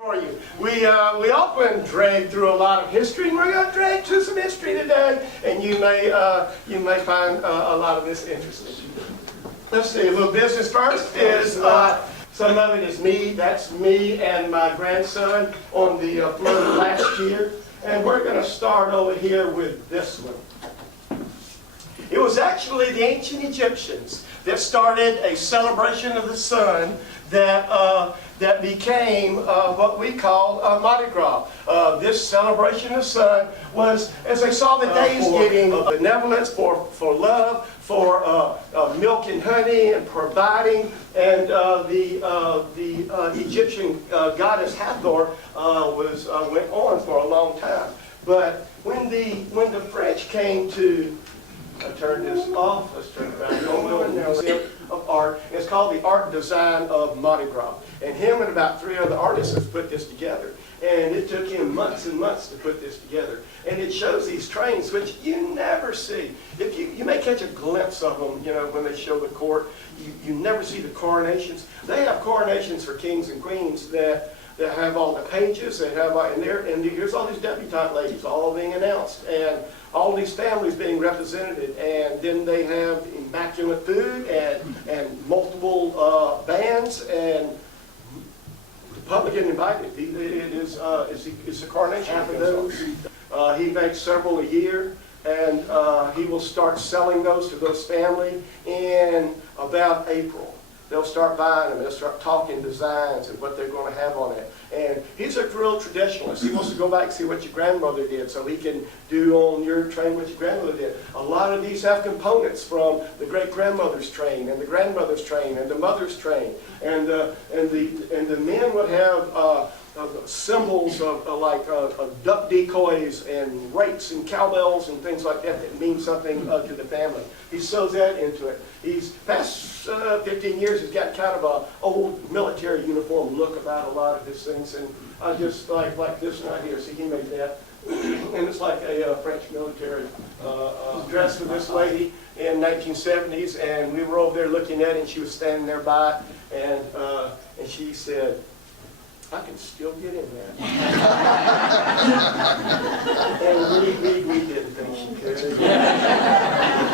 For you. We often drag through a lot of history, and we're going to drag through some history today, and you may find a lot of this interesting. Let's see, a little business first is some of it is me. That's me and my grandson on the float last year, and we're going to start over here with this one. It was actually the ancient Egyptians that started a celebration of the sun that became what we call Mardi Gras. This celebration of the sun was, as they saw the days getting benevolence, for love, for milk and honey and providing, and the Egyptian goddess Hathor went on for a long time. But when the French came to turn this off. Let's turn it back on. Museum of Art. It's called the Art and Design of Mardi Gras. And him and about 3 other artists have put this together. And it took him months and months to put this together. And it shows these trains, which you never see. If you may catch a glimpse of them, you know, when they show the court. You never see the coronations. They have coronations for kings and queens that have all the pages. They have, and here's all these debutante ladies all being announced, and all these families being represented, and then they have immaculate food and multiple bands, and the public is invited. It's a coronation. Half of those. He makes several a year, and he will start selling those to those families in about April. They'll start buying them. They'll start talking designs and what they're going to have on it. And he's a real traditionalist. He wants to go back and see what your grandmother did, so he can do on your train what your grandmother did. A lot of these have components from the great-grandmother's train and the grandmother's train and the mother's train. And the men would have symbols of duck decoys and rakes and cowbells and things like that that mean something to the family. He sews that into it. He's past 15 years, he's got kind of a old military uniform look about a lot of his things, and just like this one right here. See, he made that, and it's like a French military dress for this lady in 1970s, and we were over there looking at it, and she was standing there by, and she said, "I can still get in there." And we didn't think she could.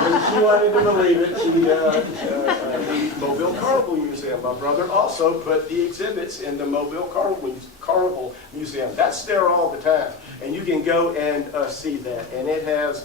When she wanted to believe it, the Mobile Carnival Museum. My brother also put the exhibits in the Mobile Carnival Museum. That's there all the time. And you can go and see that. And it has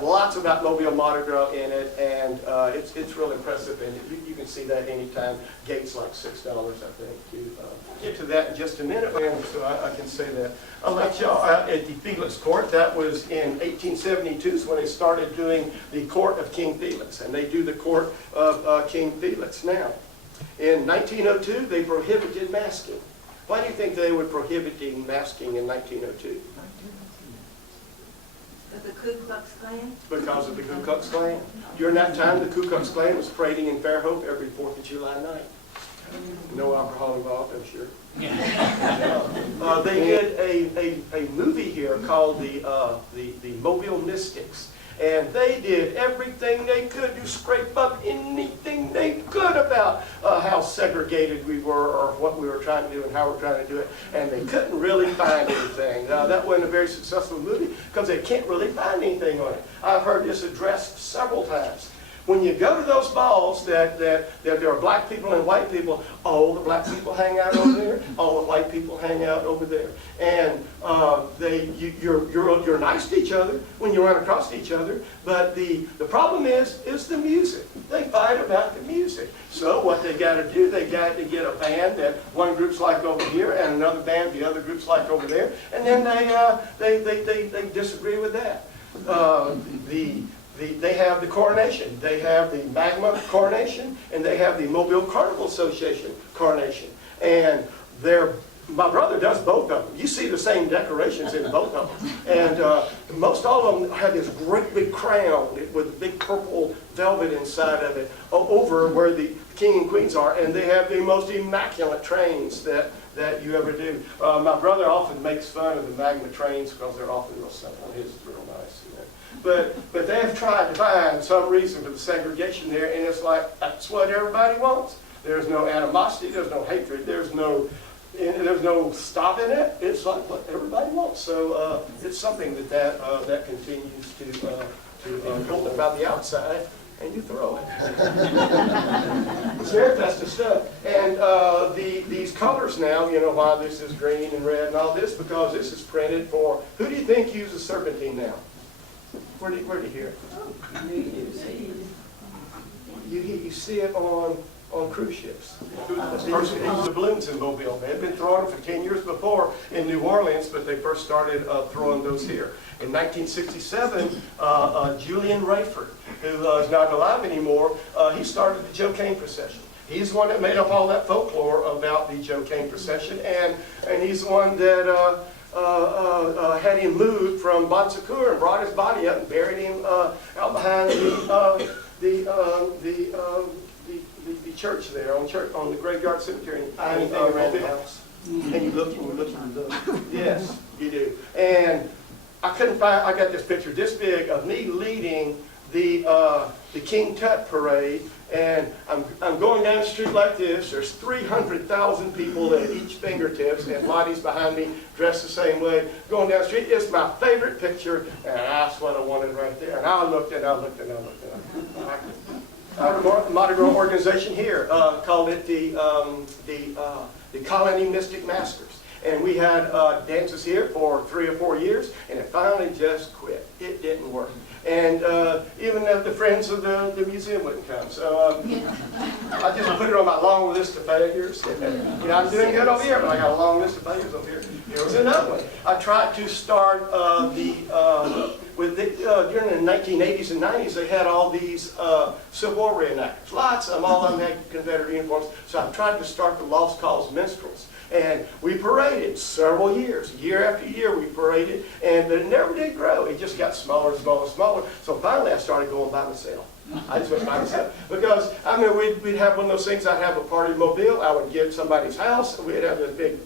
lots about Mobile Mardi Gras in it, and it's real impressive. And you can see that anytime. Gate's like $6, I think, to get to that in just a minute. And so I can say that. I'll let y'all at the Felix Court. That was in 1872 is when they started doing the court of King Felix. And they do the court of King Felix now. In 1902, they prohibited masking. Why do you think they were prohibiting masking in 1902? The Ku Klux Klan? Because of the Ku Klux Klan. During that time, the Ku Klux Klan was parading in Fairhope every 4th of July night. No alcohol involved, I'm sure. They did a movie here called the Mobile Mystics. And they did everything they could to scrape up anything they could about how segregated we were, or what we were trying to do and how we're trying to do it. And they couldn't really find anything. That wasn't a very successful movie because they can't really find anything on it. I've heard this addressed several times. When you go to those balls that there are black people and white people, all the black people hang out over there, all the white people hang out over there. And you're nice to each other when you run across each other, but the problem is the music. They fight about the music. So what they got to do, they got to get a band that one group's like over here and another band the other group's like over there, and then they disagree with that. They have the coronation, they have the Magma coronation, and they have the Mobile Carnival Association coronation. And my brother does both of them. You see the same decorations in both of them. And most all of them have this great big crown with big purple velvet inside of it over where the king and queens are. And they have the most immaculate trains that you ever do. My brother often makes fun of the Magma trains because they're often real simple. His is real nice. You know. But they have tried to find some reason for the segregation there, and it's like, that's what everybody wants. There's no animosity, there's no hatred, there's no and there's no stopping it. It's like what everybody wants. So it's something that continues to hold about the outside, and you throw it. It's very festive stuff. And these colors now, you know why this is green and red and all this? Because this is printed for, who do you think uses serpentine now? Where do you hear it? You see it on cruise ships. The first used the balloons in Mobile. They had been throwing them for 10 years before in New Orleans, but they first started throwing those here. In 1967, Julian Rayford, who is not alive anymore, he started the Joe Cane procession. He's the one that made up all that folklore about the Joe Cane procession, and he's the one that had him moved from Bon Secours and brought his body up and buried him out behind the church there, on the graveyard cemetery in Mobile House. And you look and you look and you look. Yes, you do. And I couldn't find, I got this picture this big of me leading the King Tut parade, and I'm going down the street like this. There's 300,000 people at each fingertips, and Lottie's behind me, dressed the same way, going down the street. It's my favorite picture, and that's what I wanted right there. And I looked and I looked and I looked and I looked. Our Mardi Gras organization here called it the Colony Mystic Masters. And we had dances here for 3 or 4 years, and it finally just quit. It didn't work. And even the friends of the museum wouldn't come. So I just put it on my long list of failures. You know, I'm doing good over here, but I got a long list of failures over here. Here was another one. I tried to start during the 1980s and 90s, they had all these Civil War reenactors. Lots of them, all of them had Confederate uniforms. So I tried to start the Lost Cause Minstrels. And we paraded several years. Year after year we paraded, and it never did grow. It just got smaller and smaller and smaller. So finally I started going by myself. I just went by myself. Because, I mean, we'd have one of those things. I'd have a party in Mobile. I would get at somebody's house. We'd have this big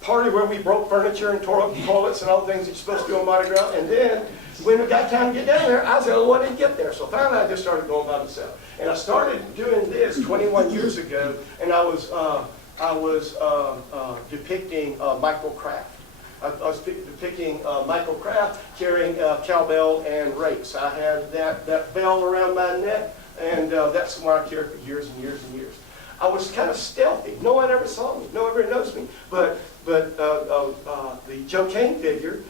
party where we broke furniture and tore up toilets and all the things that you're supposed to do on Mardi Gras. And then, when we got time to get down there, I was the only one to get there. So finally I just started going by myself. And I started doing this 21 years ago, and I was depicting Michael Kraft. I was depicting Michael Kraft carrying cowbell and rakes. I had that bell around my neck, and that's the one I carried for years and years and years. I was kind of stealthy. No one ever saw me. No one ever noticed me. But the Joe Cane figure,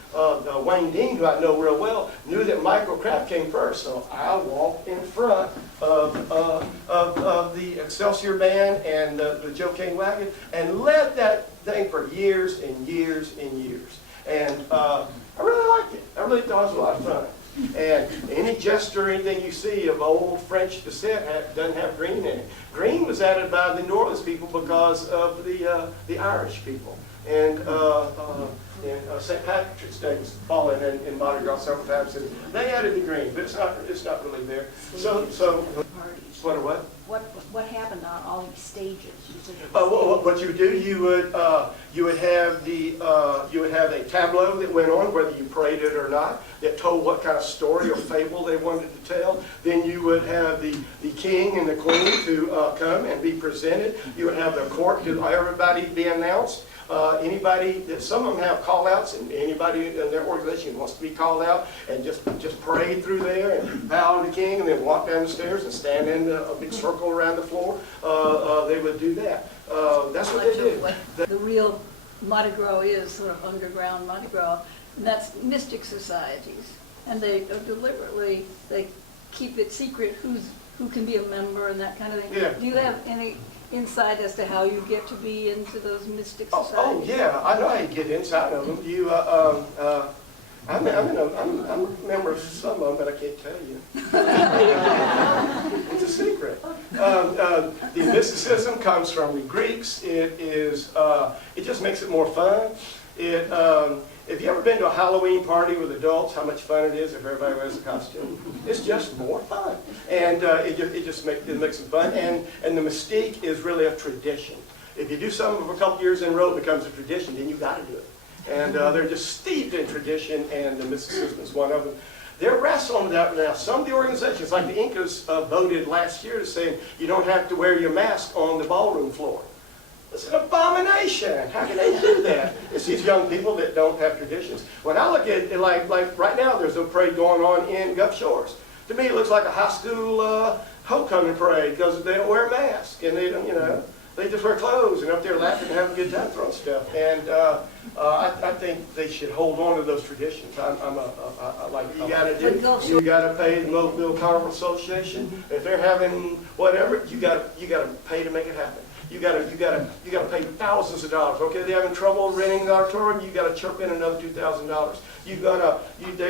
Wayne Dean, who I know real well, knew that Michael Kraft came first. So I walked in front of the Excelsior band and the Joe Cane wagon and led that thing for years and years and years. And I really liked it. I really thought it was a lot of fun. And any gesture or anything you see of old French descent doesn't have green in it. Green was added by the New Orleans people because of the Irish people. And St. Patrick's Day was falling in Mardi Gras several times, and they added the green, but it's not really there. So what or what? What happened on all these stages? What you would do, you would have a tableau that went on, whether you paraded or not, that told what kind of story or fable they wanted to tell. Then you would have the king and the queen to come and be presented. You would have the court to everybody be announced. Anybody that some of them have call outs, and anybody in their organization wants to be called out and just parade through there and bow to the king and then walk down the stairs and stand in a big circle around the floor. They would do that. That's what they do. The real Mardi Gras is sort of underground Mardi Gras, and that's mystic societies, and they deliberately keep it secret who can be a member and that kind of thing. Yeah. Do you have any insight as to how you get to be into those mystic societies? Oh yeah, I know how you get inside of them. I'm a member of some of them, but I can't tell you. It's a secret. The mysticism comes from the Greeks. It just makes it more fun. Have you ever been to a Halloween party with adults? How much fun it is if everybody wears a costume? It's just more fun, and it makes it fun. And the mystique is really a tradition. If you do something for a couple years in a row, it becomes a tradition. Then you got to do it. And they're just steeped in tradition, and the mysticism is one of them. They're wrestling with that now. Some of the organizations, like the Incas, voted last year to say you don't have to wear your mask on the ballroom floor. It's an abomination. How can they do that? It's these young people that don't have traditions. When I look at it, like right now, there's a parade going on in Gulf Shores. To me, it looks like a high school homecoming parade because they don't wear masks and they don't, you know, they just wear clothes and up there laughing and having a good time throwing stuff. And I think they should hold on to those traditions. I like you got to pay the Mobile Carnival Association if they're having whatever. You got to pay to make it happen. You got to pay thousands of dollars. Okay, they're having trouble renting the auditorium. You got to chirp in another $2,000. They're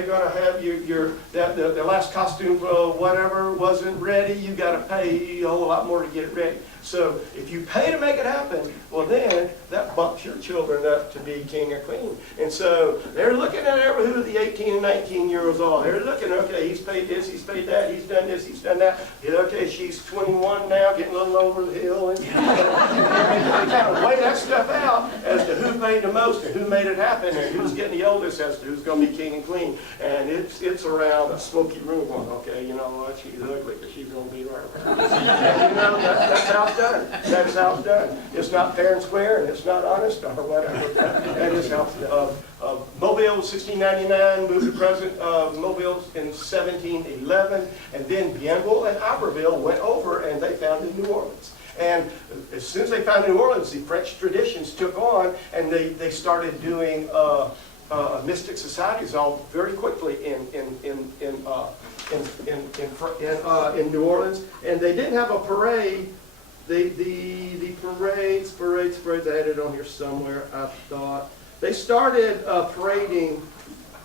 gonna have the last costume whatever wasn't ready. You got to pay a whole lot more to get it ready. So if you pay to make it happen, well then that bumps your children up to be king or queen. And so they're looking at who the 18 and 19-year-olds are. They're looking, okay, he's paid this, he's paid that, he's done this, he's done that. Okay, she's 21 now, getting a little over the hill. And they kind of weigh that stuff out as to who paid the most and who made it happen and who's getting the oldest as to who's going to be king and queen. And it's around a smoky room going, okay, you know what, she's ugly, but she's going to be right around. And you know, that's how it's done. That's how it's done. It's not fair and square, and it's not honest, or whatever. That is how it's done. Mobile, 1699, moved to present Mobile in 1711, and then Bienville and Iberville went over, and they founded New Orleans. And as soon as they founded New Orleans, the French traditions took on, and they started doing mystic societies all very quickly in New Orleans, and they didn't have a parade. The parades, I had it on here somewhere, I thought. They started parading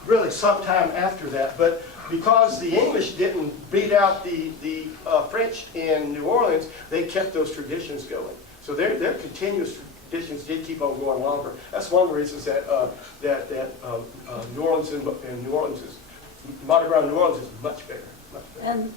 really sometime after that, but because the English didn't beat out the French in New Orleans, they kept those traditions going. So their continuous traditions did keep on going longer. That's one of the reasons that New Orleans and New Orleans is, Mardi Gras in New Orleans is much bigger. Much bigger. And